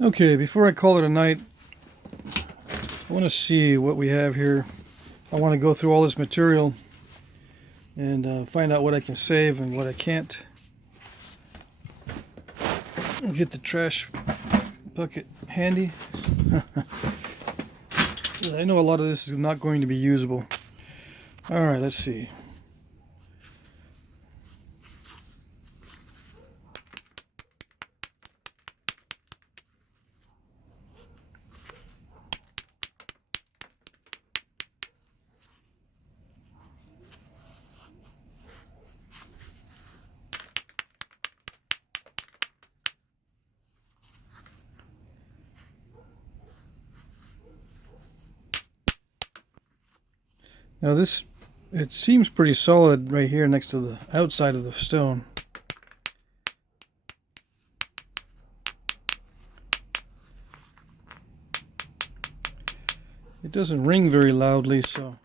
Okay, before I call it a night, I want to see what we have here. I want to go through all this material and find out what I can save and what I can't. I'll get the trash bucket handy. I know a lot of this is not going to be usable. All right, let's see. Now this, it seems pretty solid right here next to the outside of the stone. It doesn't ring very loudly, so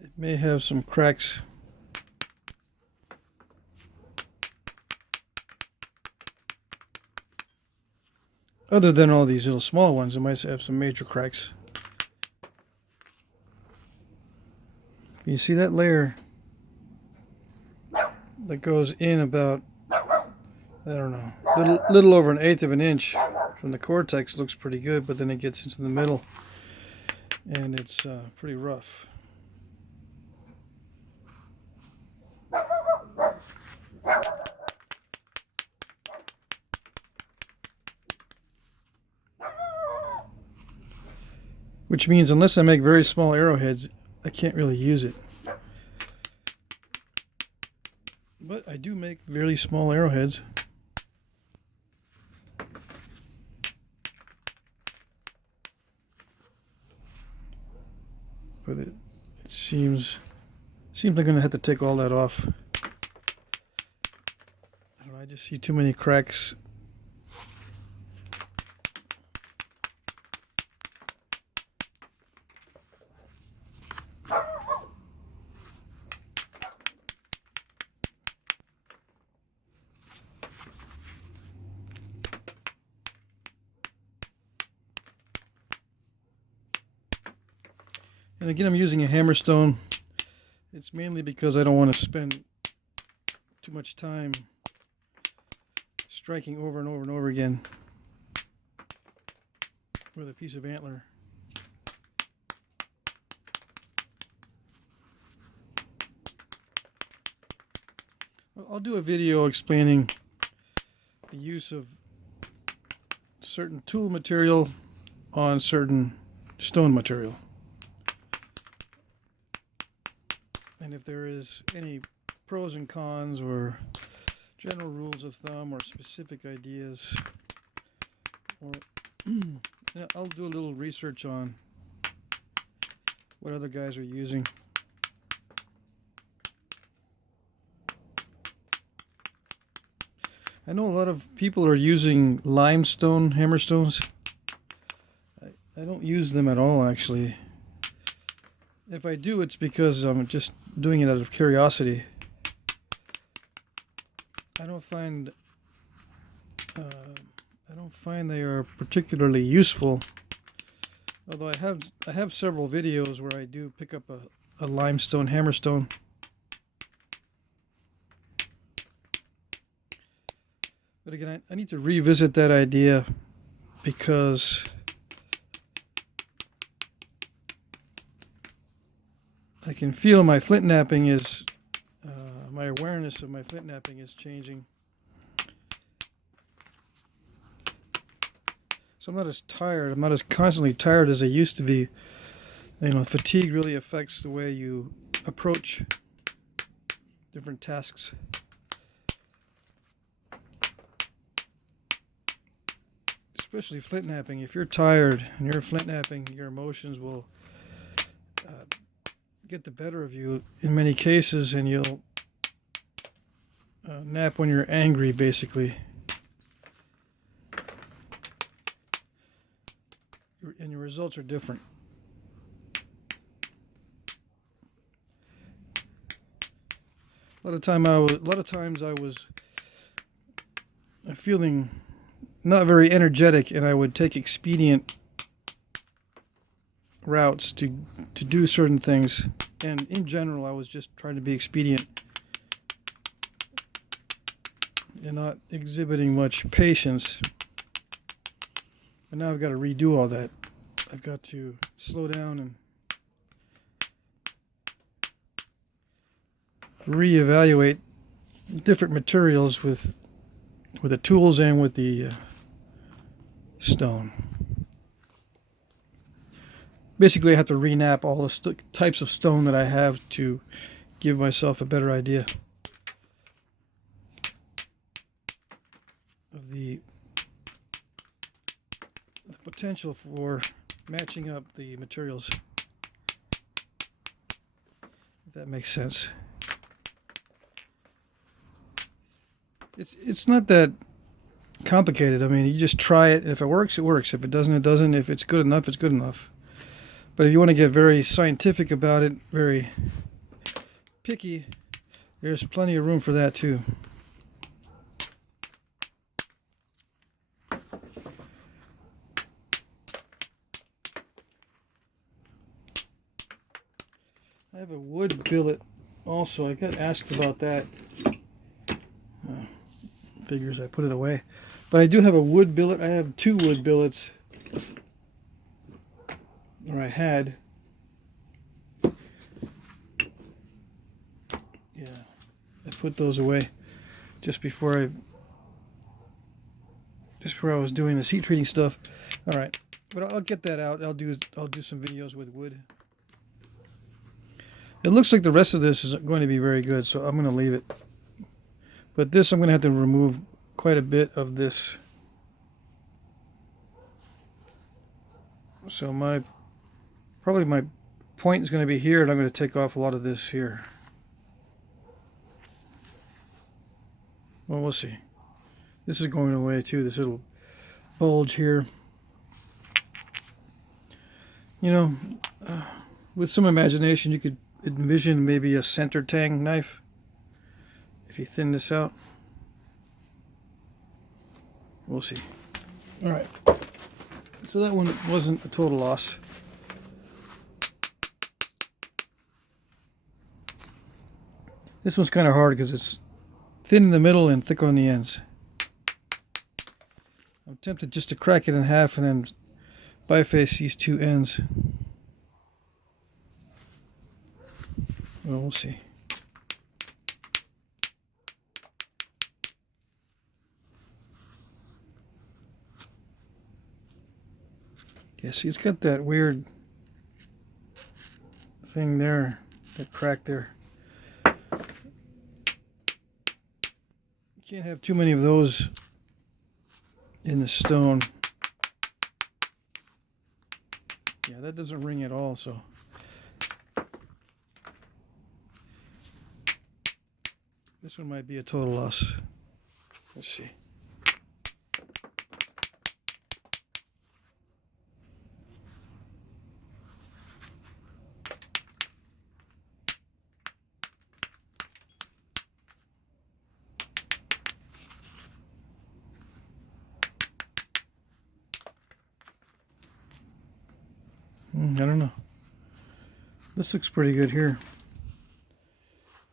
it may have some cracks. Other than all these little small ones, it might have some major cracks. You see that layer that goes in about, I don't know, little over 1/8 of an inch from the cortex. Looks pretty good, but then it gets into the middle and it's pretty rough. Which means unless I make very small arrowheads, I can't really use it. But I do make very small arrowheads. But it seems I'm going to have to take all that off. I don't know, I just see too many cracks. And again, I'm using a hammerstone. It's mainly because I don't want to spend too much time striking over and over and over again with a piece of antler. I'll do a video explaining the use of certain tool material on certain stone material. And if there is any pros and cons or general rules of thumb or specific ideas, or I'll do a little research on what other guys are using. I know a lot of people are using limestone hammerstones. I don't use them at all, actually. If I do, it's because I'm just doing it out of curiosity. I don't find they are particularly useful. Although I have several videos where I do pick up a limestone hammerstone. But again, I need to revisit that idea because I can feel my flint knapping is, my awareness of my flint knapping is changing. So I'm not as tired, I'm not as constantly tired as I used to be. You know, fatigue really affects the way you approach different tasks. Especially flint knapping. If you're tired and you're flint knapping, your emotions will get the better of you in many cases, and you'll nap when you're angry, basically. And your results are different. A lot of times I was feeling not very energetic, and I would take expedient routes to do certain things. And in general, I was just trying to be expedient and not exhibiting much patience. But now I've got to redo all that. I've got to slow down and reevaluate different materials with the tools and with the stone. Basically, I have to renap all the types of stone that I have to give myself a better idea of the potential for matching up the materials, if that makes sense. It's not that complicated. I mean, you just try it, and if it works, it works. If it doesn't, it doesn't. If it's good enough, it's good enough. But if you want to get very scientific about it, very picky, there's plenty of room for that too. I have a wood billet also. I got asked about that. Figures I put it away. But I do have a wood billet. I have 2 wood billets. Or I had. Yeah. I put those away just before I was doing this heat treating stuff. All right. But I'll get that out. I'll do some videos with wood. It looks like the rest of this is going to be very good, so I'm going to leave it. But this, I'm going to have to remove quite a bit of this. So probably my point is going to be here, and I'm going to take off a lot of this here. Well, we'll see. This is going away too, this little bulge here. You know, with some imagination, you could envision maybe a center tang knife if you thin this out. We'll see. All right. So that one wasn't a total loss. This one's kind of hard because it's thin in the middle and thick on the ends. I'm tempted just to crack it in half and then biface these 2 ends. Well, we'll see. Yeah, see, it's got that weird thing there, that crack there. You can't have too many of those in the stone. Yeah, that doesn't ring at all, so. This one might be a total loss. Let's see. I don't know. This looks pretty good here.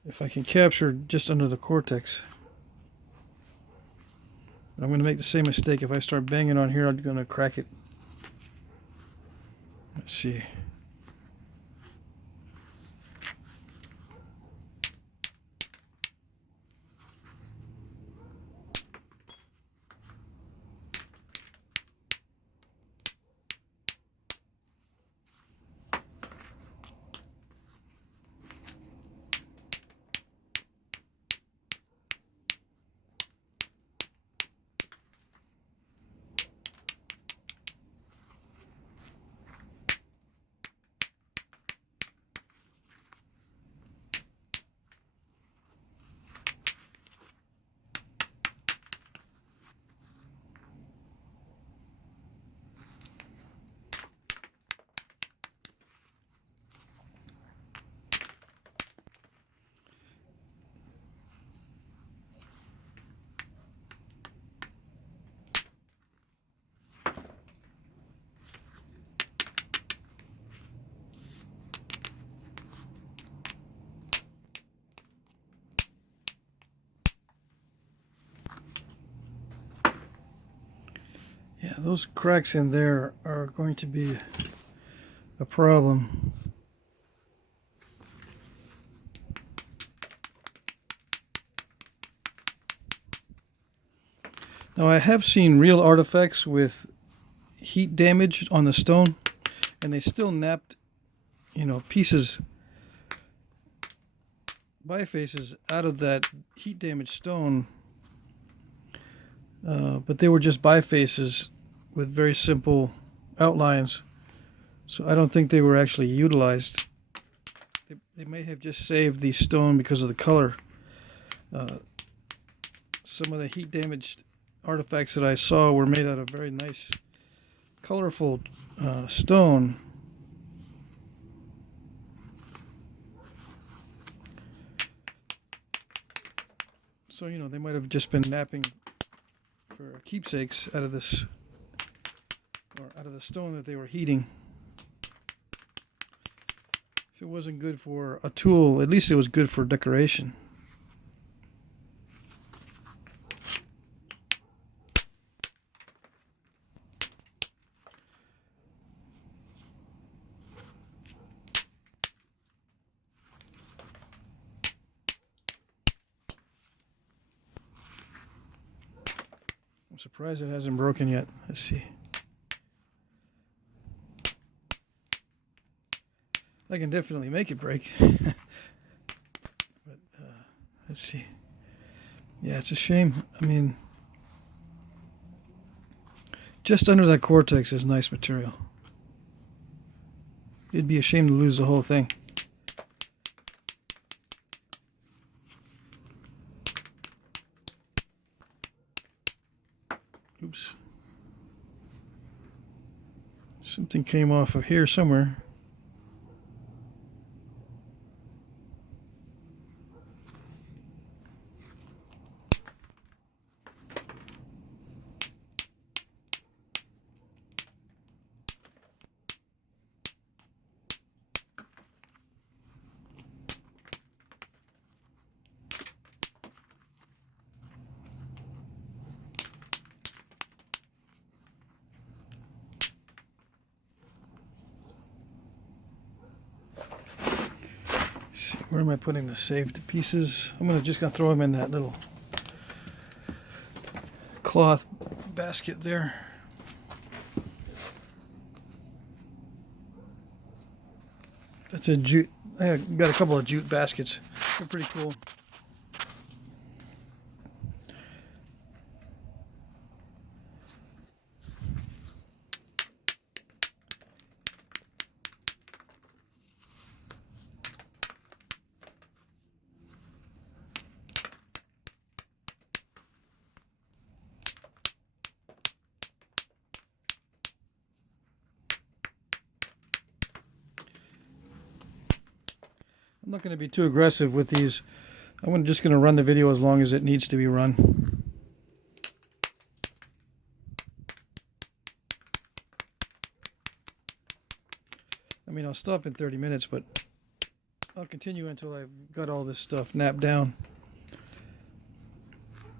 If I can capture just under the cortex. I'm going to make the same mistake. If I start banging on here, I'm going to crack it. Let's see. Yeah, those cracks in there are going to be a problem. Now I have seen real artifacts with heat damage on the stone, and they still napped, you know, pieces, bifaces out of that heat damaged stone, but they were just bifaces with very simple outlines, so I don't think they were actually utilized. They may have just saved the stone because of the color. Some of the heat damaged artifacts that I saw were made out of very nice, colorful stone. So, you know, they might have just been napping for keepsakes out of this, or out of the stone that they were heating. If it wasn't good for a tool, at least it was good for decoration. I'm surprised it hasn't broken yet. Let's see. I can definitely make it break. But let's see. Yeah, it's a shame. I mean, just under that cortex is nice material. It'd be a shame to lose the whole thing. Oops. Something came off of here somewhere. Where am I putting the saved pieces? I'm just gonna throw them in that little cloth basket there. That's a jute. I got a couple of jute baskets. They're pretty cool. I'm not going to be too aggressive with these. I'm just going to run the video as long as it needs to be run. I mean, I'll stop in 30 minutes, but I'll continue until I've got all this stuff napped down.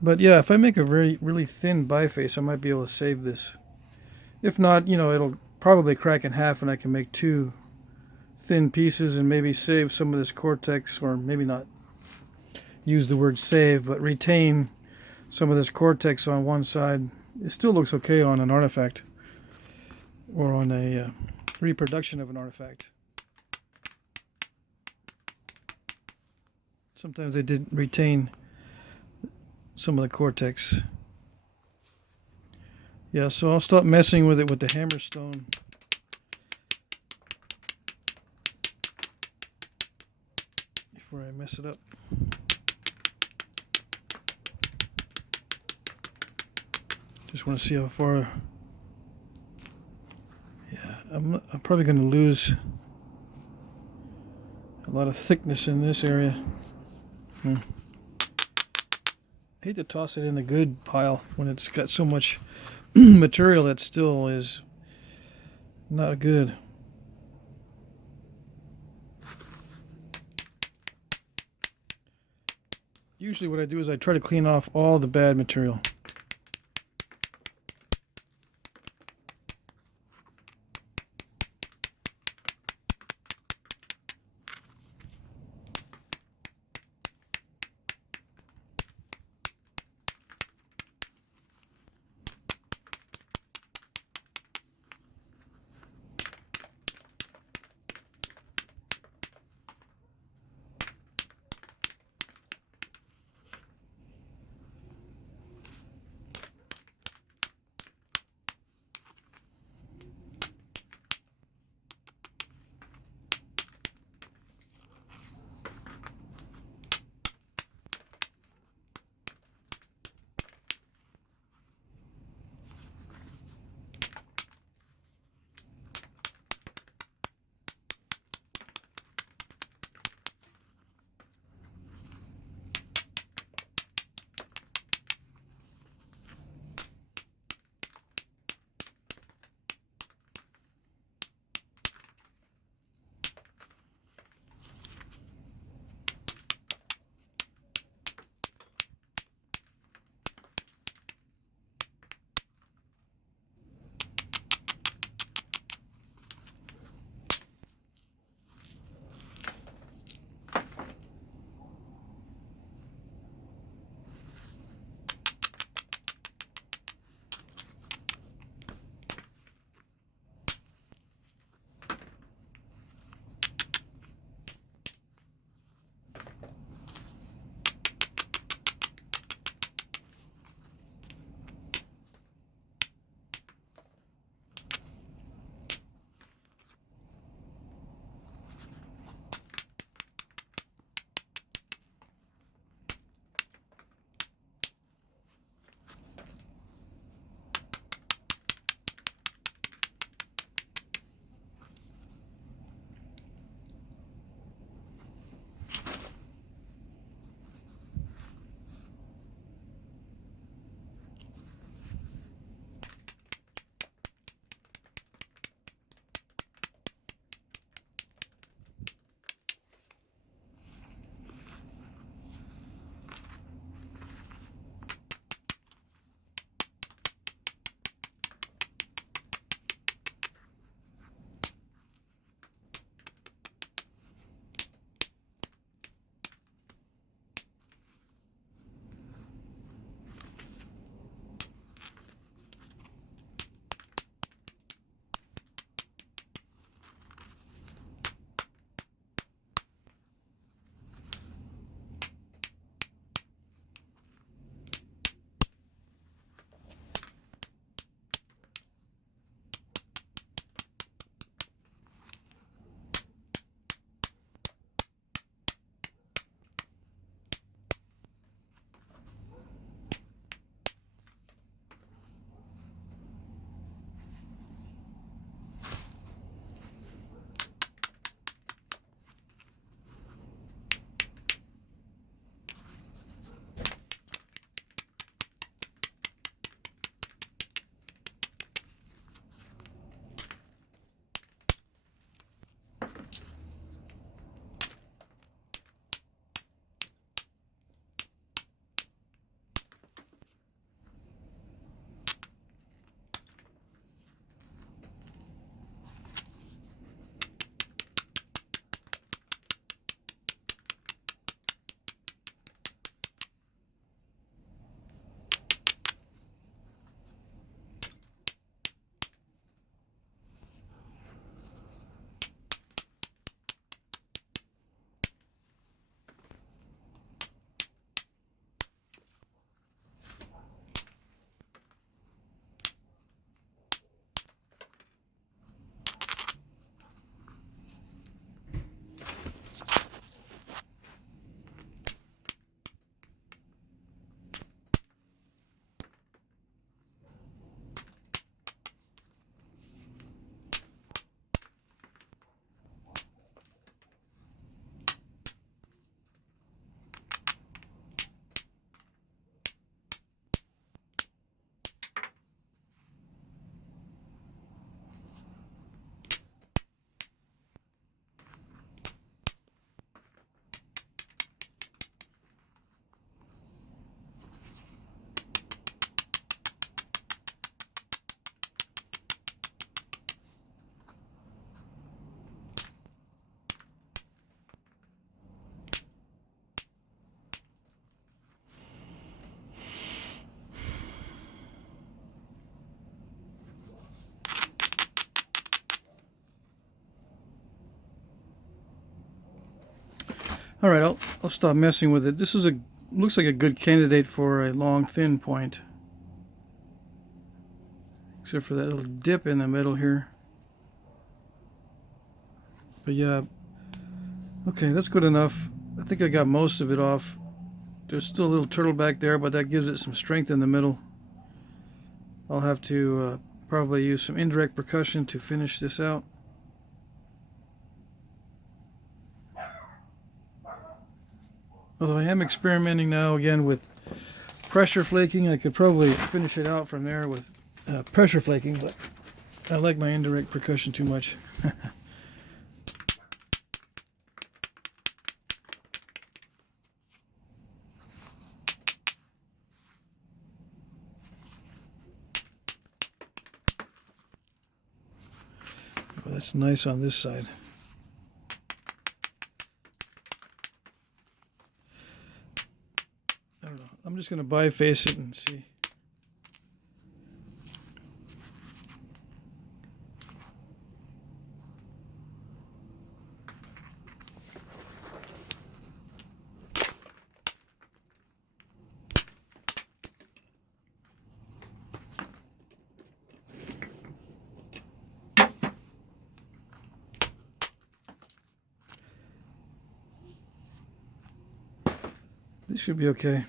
But yeah, if I make a really thin biface, I might be able to save this. If not, you know, it'll probably crack in half and I can make two thin pieces and maybe save some of this cortex, or maybe not use the word save, but retain some of this cortex on one side. It still looks okay on an artifact or on a reproduction of an artifact. Sometimes they did retain some of the cortex. Yeah, so I'll stop messing with it with the hammerstone. Before I mess it up. Just want to see how far. Yeah, I'm probably going to lose a lot of thickness in this area. I hate to toss it in the good pile when it's got so much material that still is not good. Usually what I do is I try to clean off all the bad material. All right, I'll stop messing with it. This is looks like a good candidate for a long thin point, except for that little dip in the middle here. But yeah, okay, that's good enough. I think I got most of it off. There's still a little turtle back there, but that gives it some strength in the middle. I'll have to probably use some indirect percussion to finish this out. Although I am experimenting now again with pressure flaking. I could probably finish it out from there with pressure flaking, but I like my indirect percussion too much. Well, that's nice on this side. I don't know. I'm just going to biface it and see. This should be okay.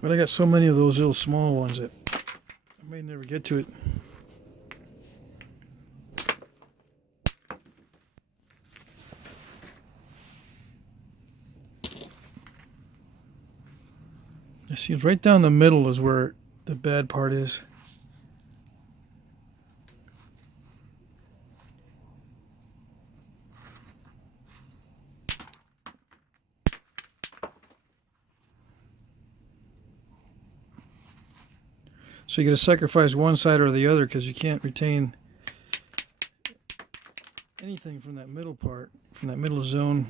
But I got so many of those little small ones that I may never get to it. It seems right down the middle is where the bad part is. So you got to sacrifice one side or the other because you can't retain anything from that middle part, from that middle zone.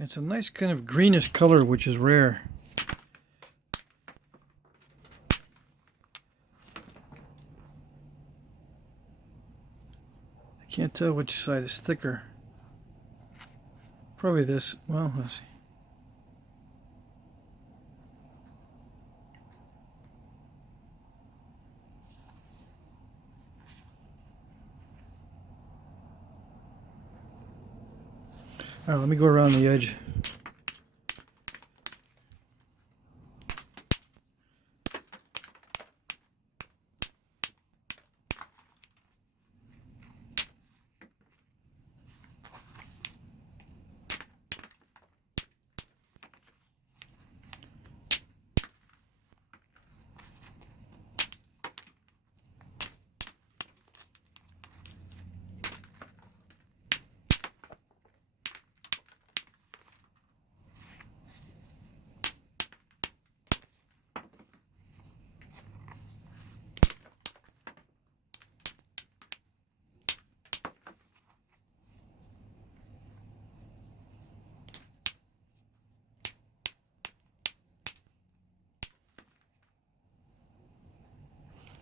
It's a nice kind of greenish color, which is rare. I can't tell which side is thicker. Probably this. Well, let's see. All right, let me go around the edge.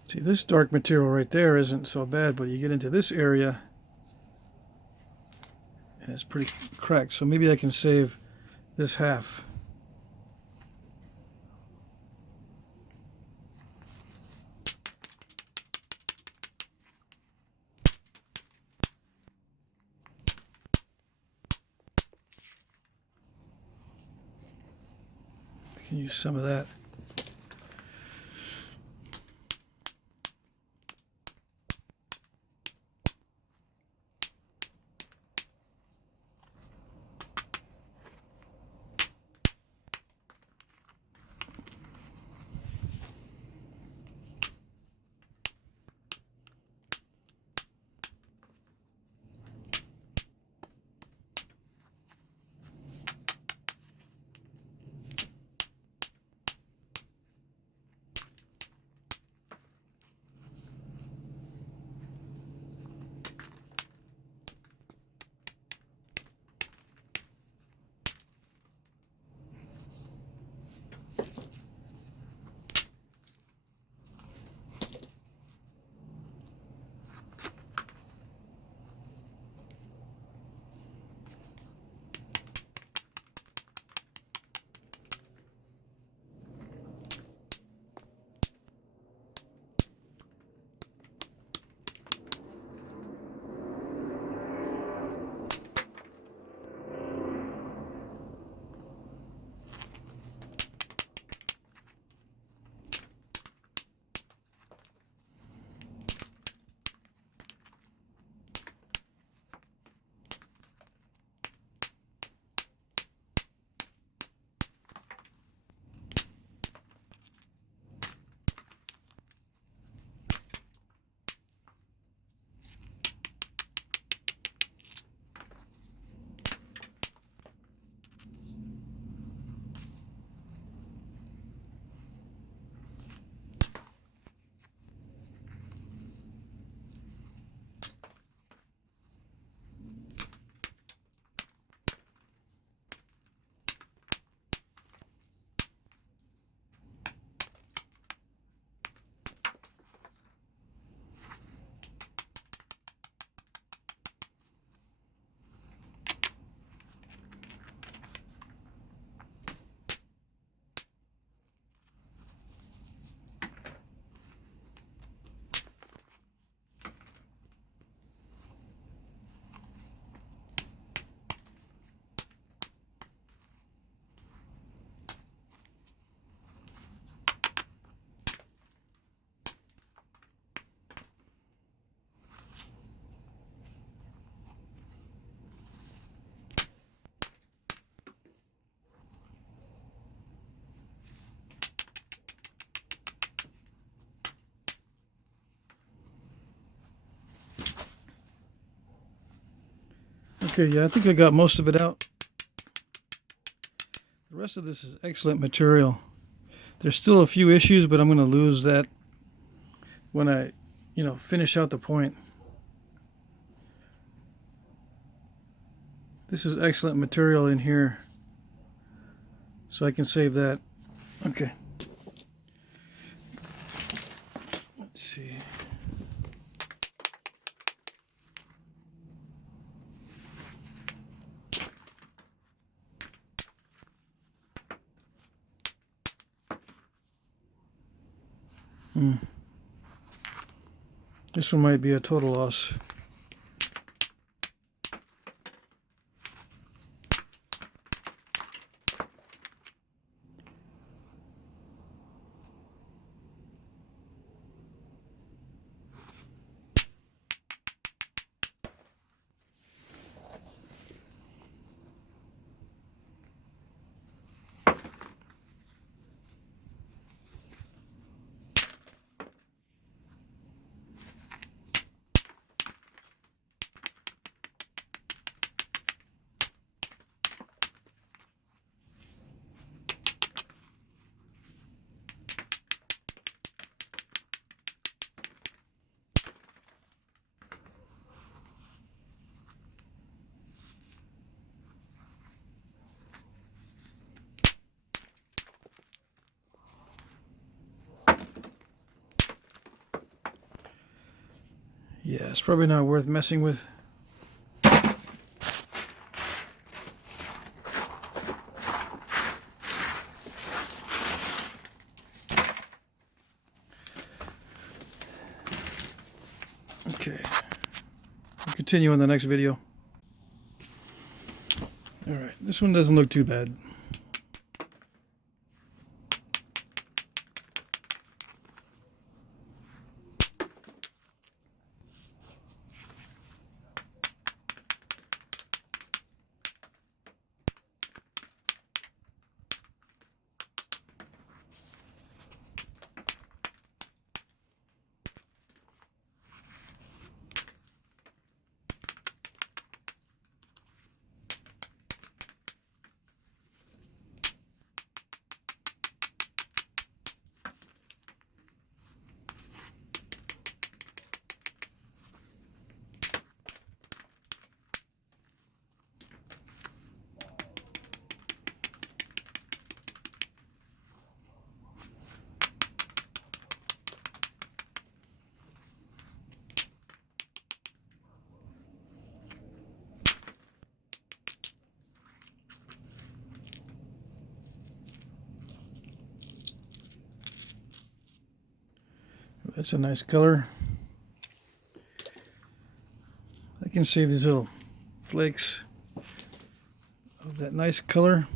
See, this dark material right there isn't so bad, but you get into this area and it's pretty cracked. So maybe I can save this half. I can use some of that. Okay, yeah, I think I got most of it out. The rest of this is excellent material. There's still a few issues, but I'm going to lose that when I, finish out the point. This is excellent material in here, so I can save that. Okay. Let's see. This one might be a total loss. Yeah, it's probably not worth messing with. Okay, we'll continue in the next video. Alright, this one doesn't look too bad. That's a nice color. I can see these little flakes of that nice color.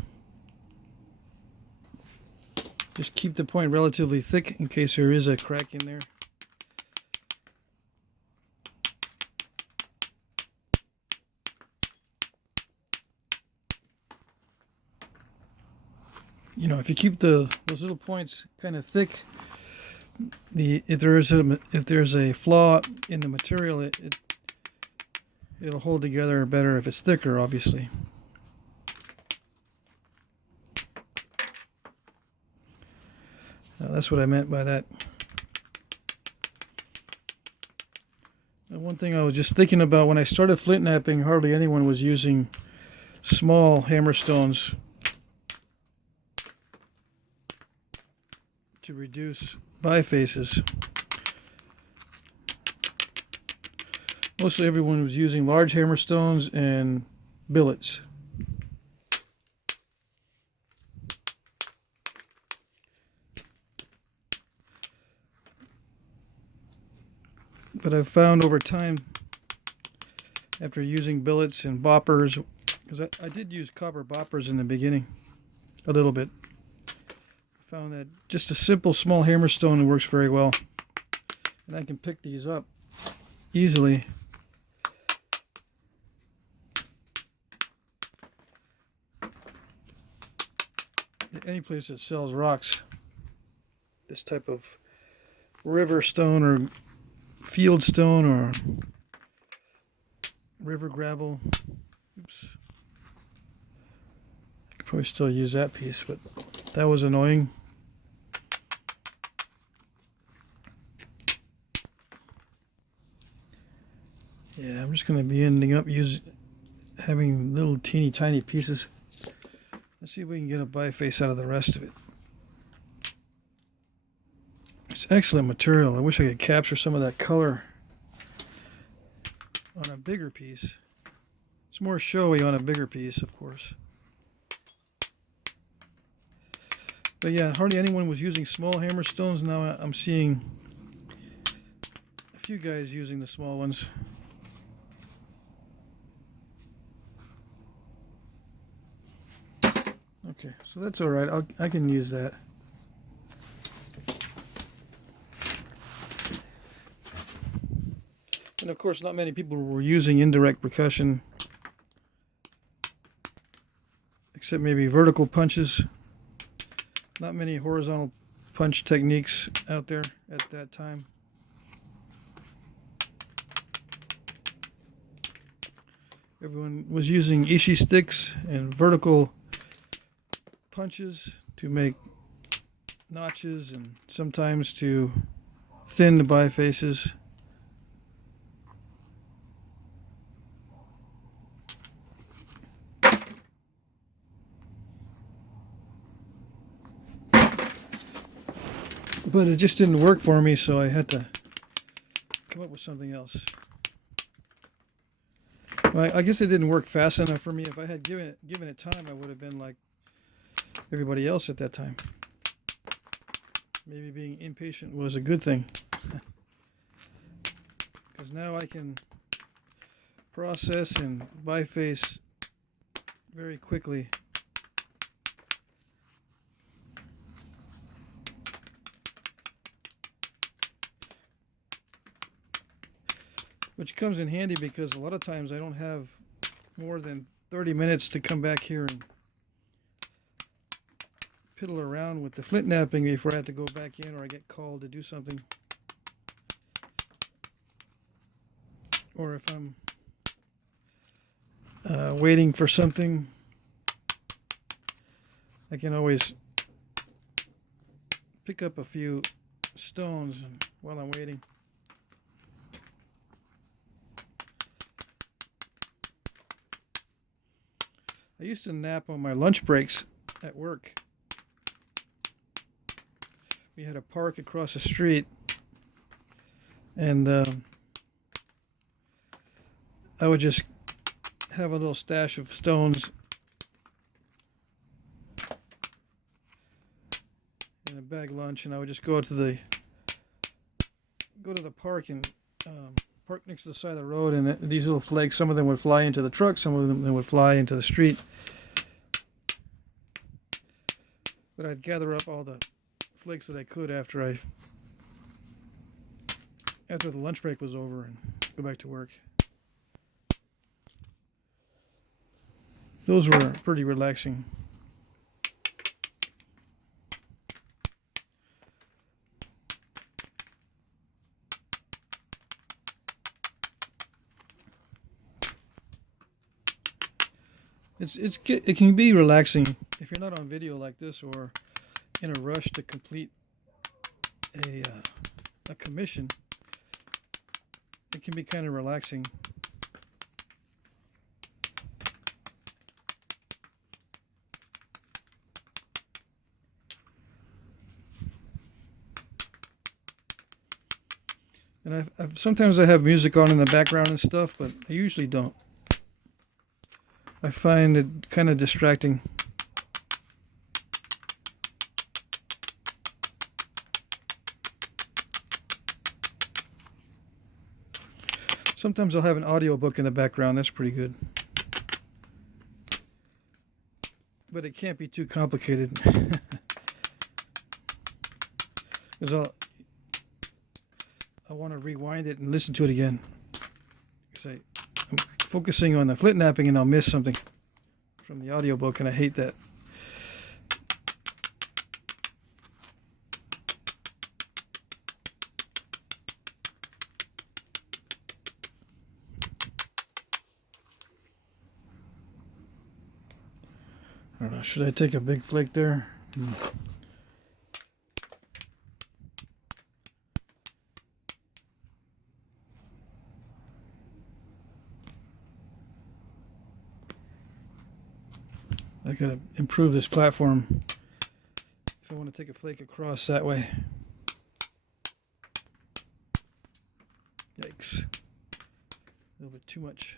Just keep the point relatively thick in case there is a crack in there. If you keep those little points kind of thick, if there's a flaw in the material, it'll hold together better if it's thicker, obviously. That's what I meant by that. One thing I was just thinking about, when I started flint knapping, hardly anyone was using small hammerstones to reduce bifaces. Mostly everyone was using large hammerstones and billets. But I've found over time, after using billets and boppers, because I did use copper boppers in the beginning, a little bit, I found that just a simple small hammerstone works very well. And I can pick these up easily. Any place that sells rocks, this type of river stone or field stone or river gravel, Oops. I could probably still use that piece, but that was annoying. Yeah, I'm just going to be ending up having little teeny tiny pieces. Let's see if we can get a biface out of the rest of it. It's excellent material. I wish I could capture some of that color on a bigger piece. It's more showy on a bigger piece, of course. But yeah, hardly anyone was using small hammer stones. Now I'm seeing a few guys using the small ones. Okay, so that's all right. I can use that. And of course, not many people were using indirect percussion, except maybe vertical punches. Not many horizontal punch techniques out there at that time. Everyone was using ishi sticks and vertical punches to make notches and sometimes to thin the bifaces. But it just didn't work for me, so I had to come up with something else. Well, I guess it didn't work fast enough for me. If I had given it time, I would have been like everybody else at that time. Maybe being impatient was a good thing. Because now I can process and biface very quickly. Which comes in handy because a lot of times I don't have more than 30 minutes to come back here and piddle around with the flint knapping before I have to go back in or I get called to do something. Or if I'm waiting for something, I can always pick up a few stones while I'm waiting. I used to nap on my lunch breaks at work. We had a park across the street, and I would just have a little stash of stones in a bag lunch, and I would just go to the park and park next to the side of the road, and these little flakes, some of them would fly into the truck, some of them would fly into the street. But I'd gather up all the flakes that I could after the lunch break was over and go back to work. Those were pretty relaxing. It can be relaxing if you're not on video like this or in a rush to complete a commission. It can be kind of relaxing. And sometimes I have music on in the background and stuff, but I usually don't. I find it kind of distracting. Sometimes I'll have an audiobook in the background. That's pretty good. But it can't be too complicated. Because I want to rewind it and listen to it again. Because I'm focusing on the flint knapping and I'll miss something from the audiobook, and I hate that. I don't know, should I take a big flake there? I gotta improve this platform if I want to take a flake across that way. Yikes. A little bit too much.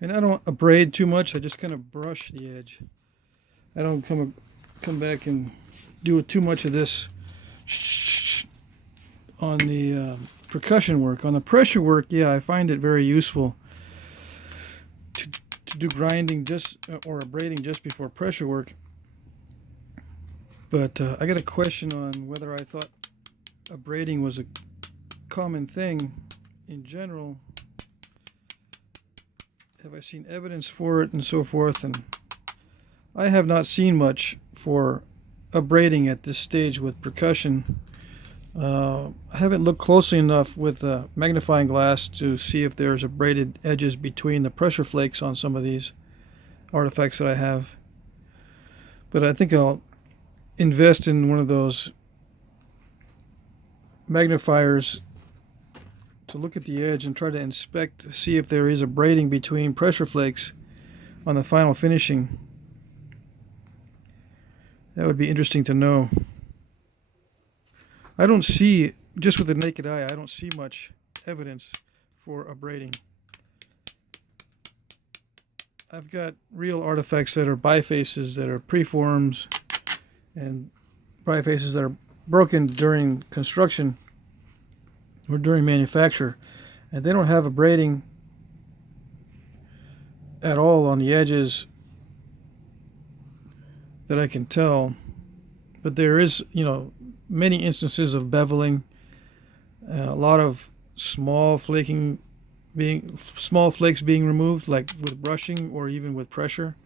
And I don't abrade too much. I just kind of brush the edge. I don't come back and do too much of this on the percussion work. On the pressure work, yeah, I find it very useful to do grinding or abrading just before pressure work. But I got a question on whether I thought abrading was a common thing in general. Have I seen evidence for it and so forth? And I have not seen much for abrading at this stage with percussion. I haven't looked closely enough with a magnifying glass to see if there's abraded edges between the pressure flakes on some of these artifacts that I have. But I think I'll invest in one of those magnifiers to look at the edge and try to inspect, see if there is abrading between pressure flakes on the final finishing. That would be interesting to know. I don't see, just with the naked eye, I don't see much evidence for abrading. I've got real artifacts that are bifaces, that are preforms, and bifaces that are broken during construction or during manufacture, and they don't have abrading at all on the edges that I can tell. But there is, many instances of beveling, a lot of small flakes being removed, like with brushing or even with pressure.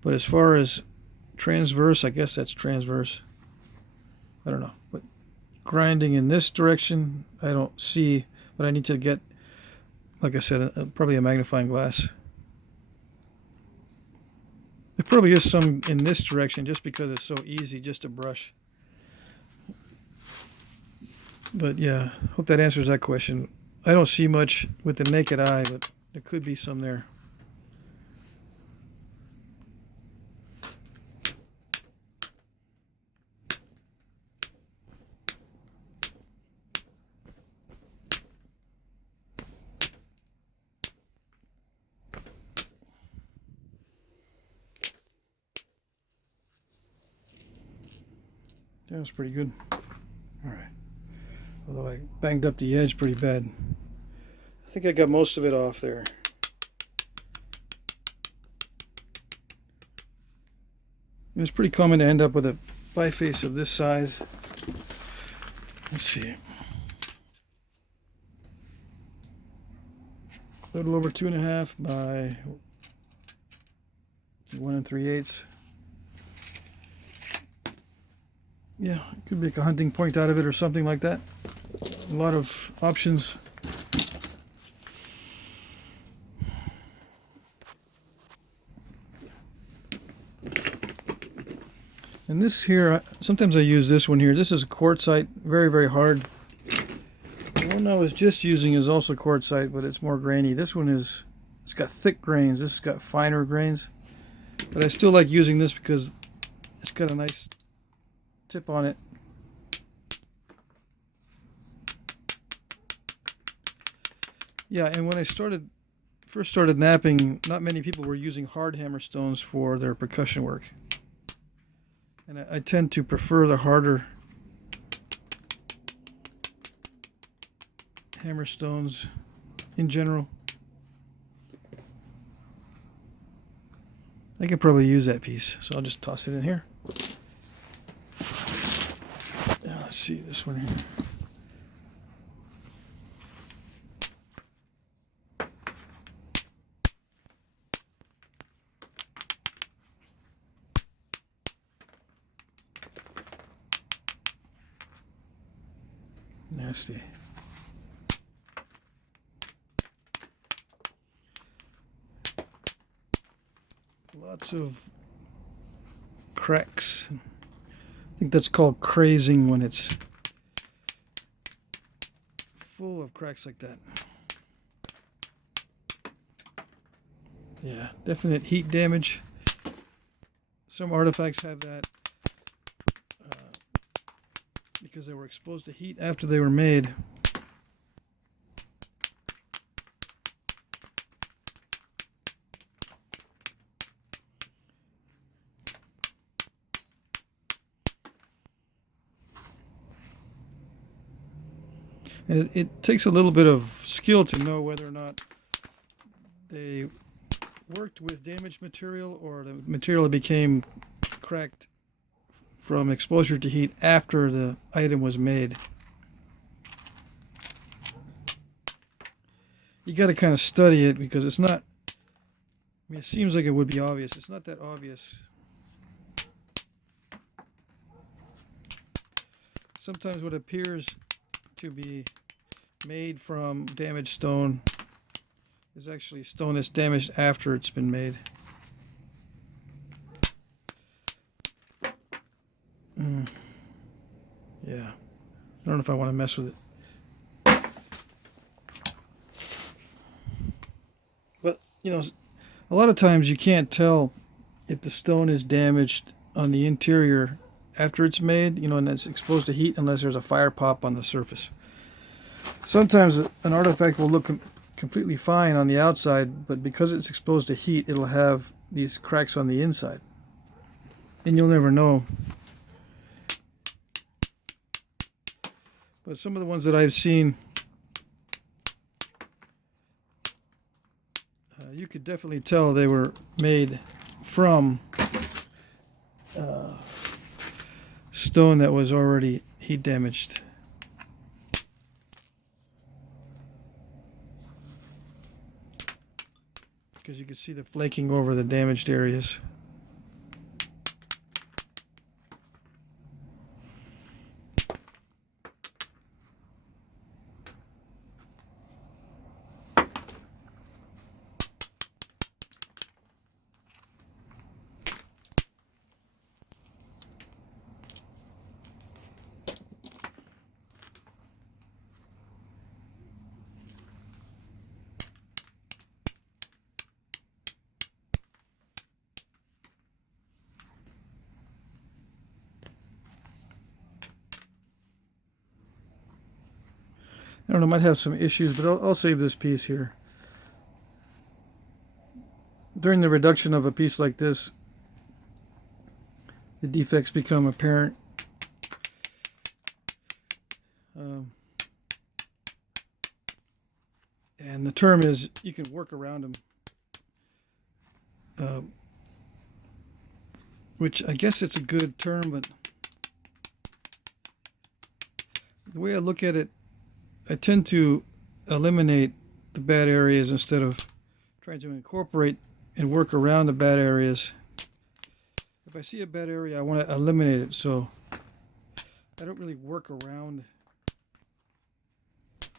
But as far as transverse, I guess that's transverse. I don't know, but grinding in this direction, I don't see. But I need to get, like I said, probably a magnifying glass. There probably is some in this direction just because it's so easy just to brush. But yeah, hope that answers that question. I don't see much with the naked eye, but there could be some there. That was pretty good. All right. Although I banged up the edge pretty bad. I think I got most of it off there. It's pretty common to end up with a biface of this size. Let's see. A little over 2.5 by 1 3/8. Yeah, you could make a hunting point out of it or something like that. A lot of options. And this here, sometimes I use this one here. This is a quartzite, very, very hard. The one I was just using is also quartzite, but it's more grainy. This one it's got thick grains. This has got finer grains. But I still like using this because it's got a nice tip on it. Yeah, and when I first started knapping, not many people were using hard hammer stones for their percussion work. And I tend to prefer the harder hammer stones in general. I can probably use that piece, so I'll just toss it in here. Let's see this one here. nasty. Lots of cracks. I think that's called crazing when it's full of cracks like that. Yeah, definite heat damage. Some artifacts have that because they were exposed to heat after they were made. And it takes a little bit of skill to know whether or not they worked with damaged material or the material became cracked from exposure to heat after the item was made. You got to kind of study it because it's not, I mean, it seems like it would be obvious. It's not that obvious. Sometimes what appears to be made from damaged stone is actually stone that's damaged after it's been made. Yeah, I don't know if I want to mess with it. But, you know, a lot of times you can't tell if the stone is damaged on the interior after it's made, you know, and it's exposed to heat unless there's a fire pop on the surface. Sometimes an artifact will look completely fine on the outside, but because it's exposed to heat, it'll have these cracks on the inside. And you'll never know. But some of the ones that I've seen, you could definitely tell they were made from stone that was already heat damaged. Because you can see the flaking over the damaged areas. I don't know, might have some issues, but I'll save this piece here. During the reduction of a piece like this, the defects become apparent. And the term is you can work around them. Which I guess it's a good term, but the way I look at it, I tend to eliminate the bad areas instead of trying to incorporate and work around the bad areas. If I see a bad area, I want to eliminate it, so I don't really work around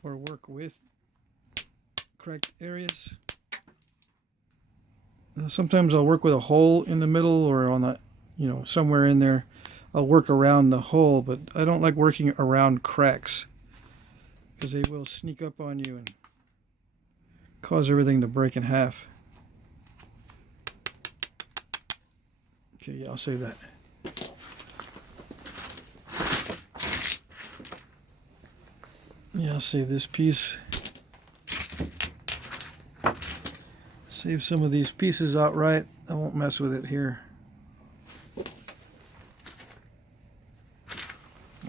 or work with cracked areas. Sometimes I'll work with a hole in the middle or on the, you know, somewhere in there. I'll work around the hole, but I don't like working around cracks, because they will sneak up on you and cause everything to break in half. Okay, yeah, I'll save that. Yeah, I'll save this piece. Save some of these pieces outright. I won't mess with it here.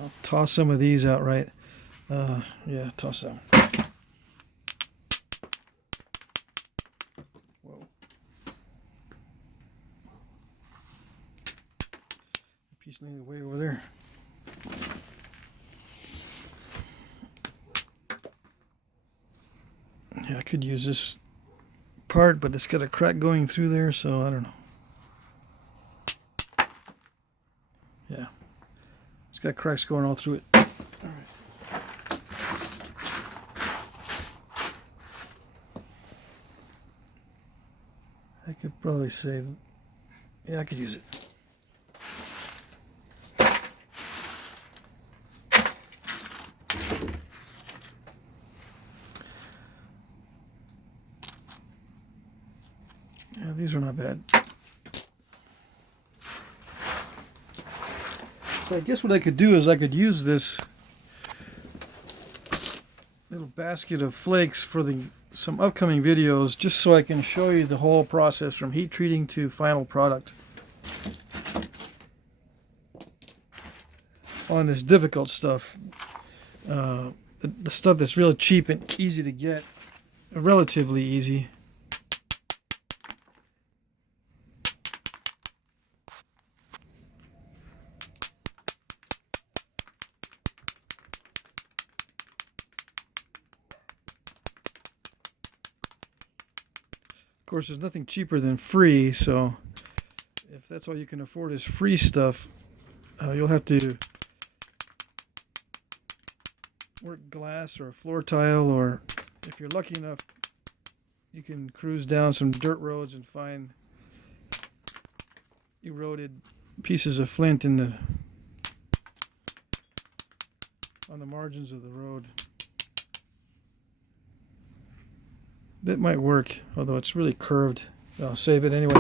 I'll toss some of these outright. Yeah, toss them. Whoa. Piece laying way over there. Yeah, I could use this part, but it's got a crack going through there, so I don't know. Yeah, it's got cracks going all through it. All right. I could probably save. Yeah, I could use it. Yeah, these are not bad. So I guess what I could do is I could use this little basket of flakes for some upcoming videos, just so I can show you the whole process from heat treating to final product on this difficult stuff. The stuff that's really cheap and easy to get, relatively easy. Of course, there's nothing cheaper than free, so if that's all you can afford is free stuff, you'll have to work glass or a floor tile, or if you're lucky enough, you can cruise down some dirt roads and find eroded pieces of flint on the margins of the road. That might work, although it's really curved. I'll save it anyway.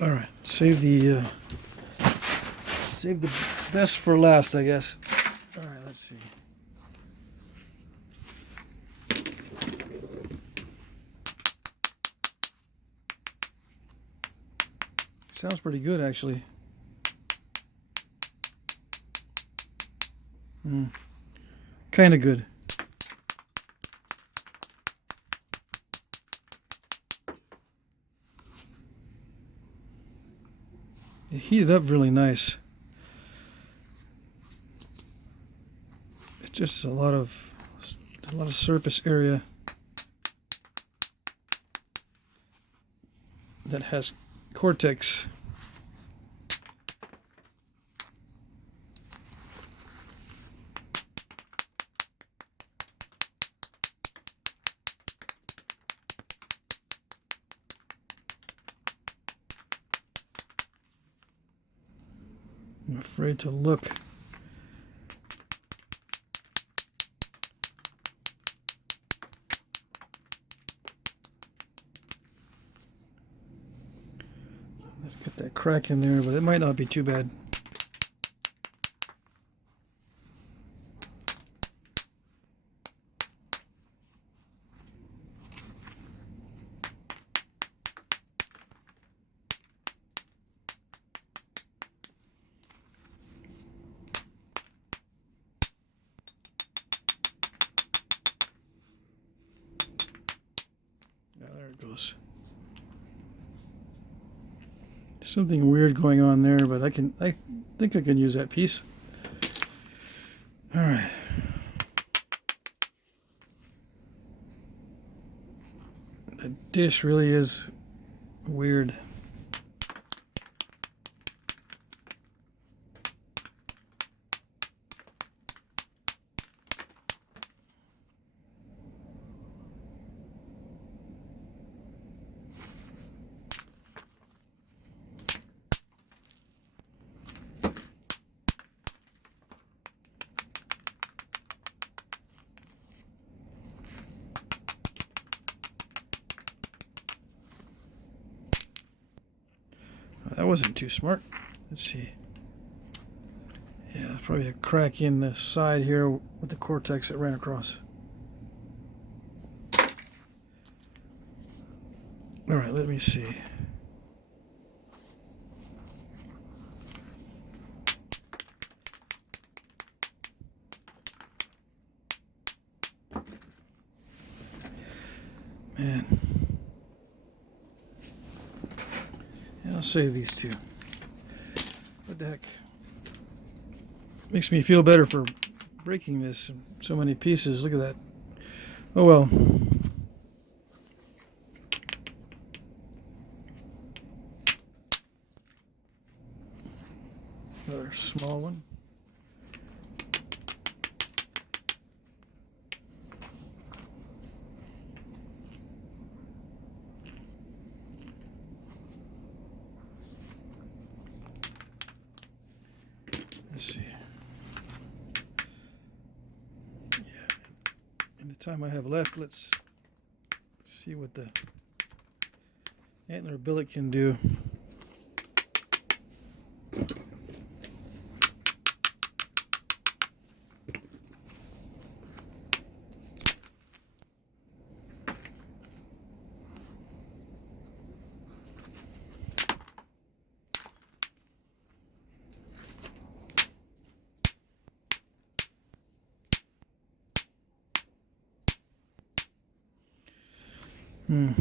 All right, save the best for last, I guess. All right, let's see. Sounds pretty good, actually. Kind of good. It heated up really nice. It's just a lot of surface area that has cortex. I'm afraid to look. Let's get that crack in there, but it might not be too bad. There it goes. Something weird going on there, but I think I can use that piece. All right. The dish really is weird. That wasn't too smart. Let's see. Yeah, probably a crack in the side here with the cortex that ran across. All right, let me see. Man. I'll save these two. What the heck? Makes me feel better for breaking this in so many pieces. Look at that. Oh well. Another small one. time I have left, let's see what the antler billet can do. Hmm.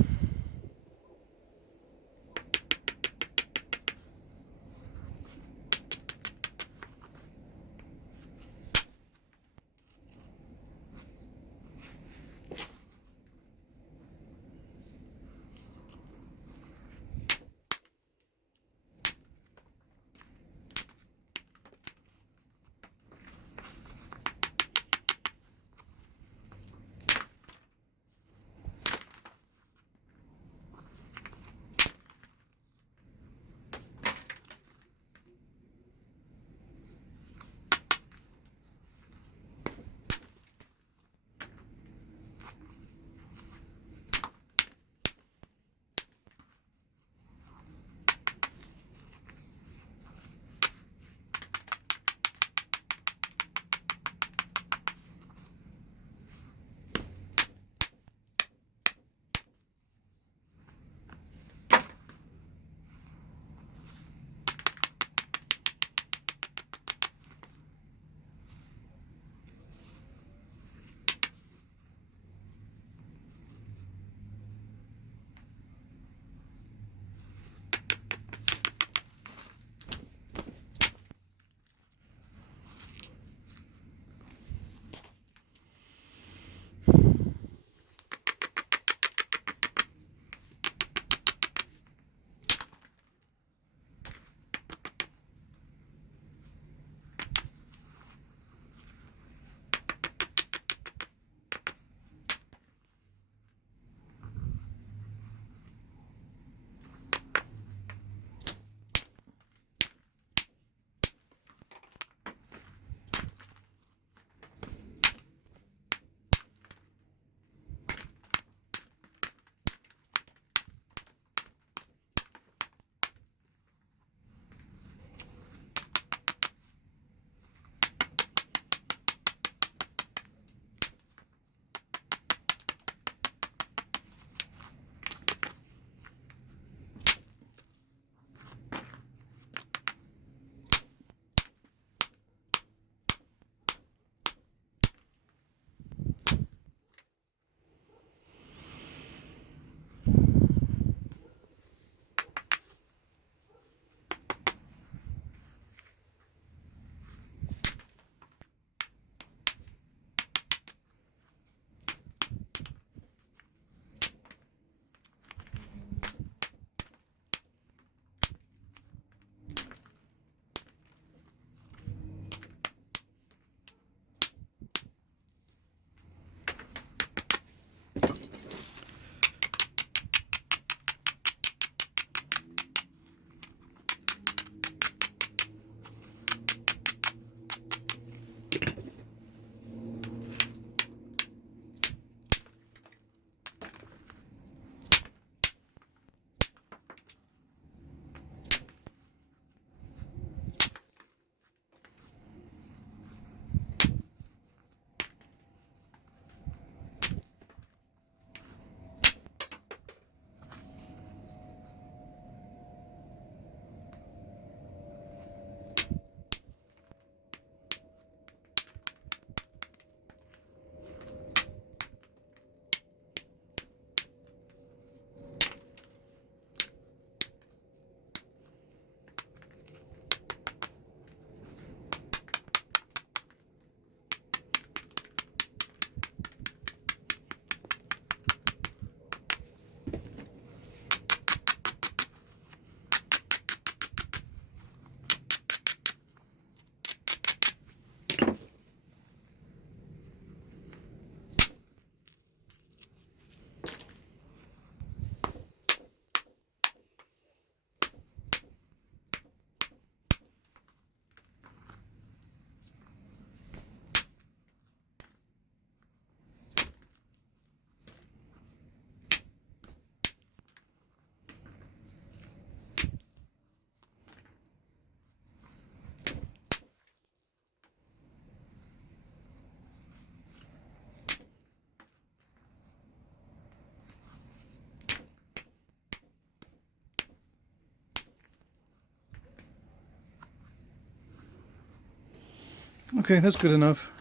Okay, that's good enough.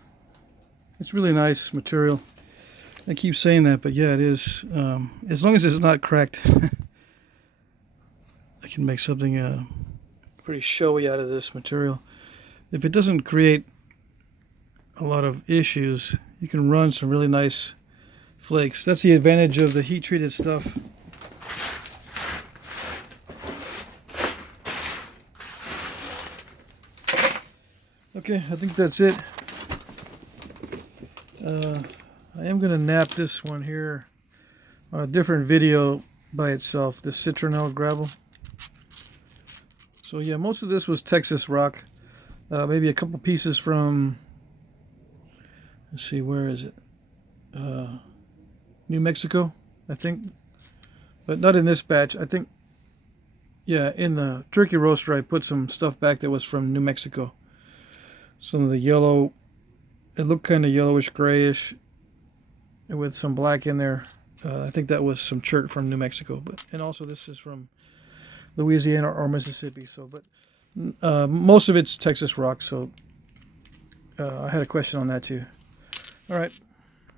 It's really nice material. I keep saying that, but yeah, it is. As long as it's not cracked, I can make something pretty showy out of this material. If it doesn't create a lot of issues, you can run some really nice flakes. That's the advantage of the heat-treated stuff. Okay, I think that's it. I am going to nap this one here on a different video by itself, the citronelle gravel. So yeah, most of this was Texas rock. Maybe a couple pieces from, let's see, where is it? New Mexico, I think. But not in this batch. I think, yeah, in the turkey roaster I put some stuff back that was from New Mexico. Some of the yellow, it looked kind of yellowish grayish with some black in there. I think that was some chert from New Mexico, and also this is from Louisiana or Mississippi. So, but most of it's Texas rock. So I had a question on that too. All right.